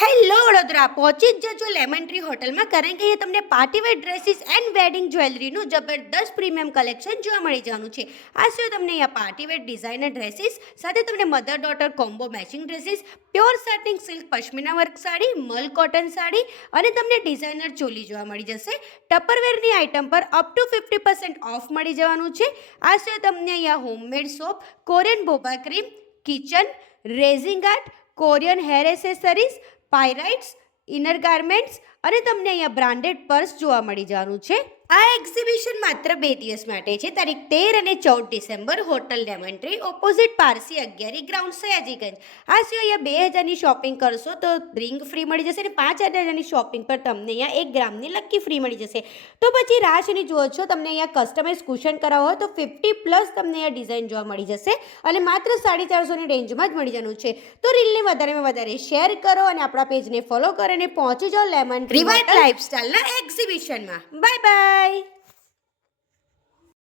Hello Vadodara, પહોંચી જ જજો લેમન ટ્રી હોટલમાં, કારણ કે અહીંયા તમને પાર્ટીવેર ડ્રેસીસ એન્ડ વેડિંગ જ્વેલરીનું જબરદસ્ત પ્રીમિયમ કલેક્શન જોવા મળી જવાનું છે. આ સિવાય તમને અહીંયા પાર્ટીવેર ડિઝાઇનર ડ્રેસીસ સાથે તમને mother daughter combo matching dresses, pure satin silk pashmina work sari, મલ કોટન સાડી અને તમને ડિઝાઇનર ચોલી જોવા મળી જશે. ટપરવેરની આઇટમ પર અપ ટુ 50% ઓફ મળી જવાનું છે. આ સિવાય તમને અહીંયા homemade soap, Korean boba cream, kitchen, resin art, Korean hair accessories, pyrites, inner garments અને તમને અહીંયા બ્રાન્ડેડ પર્સ જોવા મળી જવાનું છે. આ એક્ઝિબિશન માત્ર 2 દિવસ માટે છે. તારીખ 13 અને 14 December, hotel lemon tree, opposite Parsi 11 ground, Sayajiganj. આ સિવાય અહીંયા 2000ની શોપિંગ કરશો તો રિંગ ફ્રી મળી જશે અને 5000ની શોપિંગ પર તમને અહીંયા 1 ગ્રામની લક્કી ફ્રી મળી જશે. તો પછી રાહ શેની જુઓ છો? તમને અહીંયા કસ્ટમાઇઝ કુશન કરાવો હોય તો 50+ તમને અહીંયા ડિઝાઇન જોવા મળી જશે અને માત્ર 450ની રેન્જમાં જ મળી જવાનું છે. તો રીલને વધારેમાં વધારે શેર કરો અને આપણા પેજને ફોલો કરો અને પહોંચી જાઓ લેમન ટ્રી લાઈફસ્ટાઈલના એક્ઝિબિશનમાં. Bye by.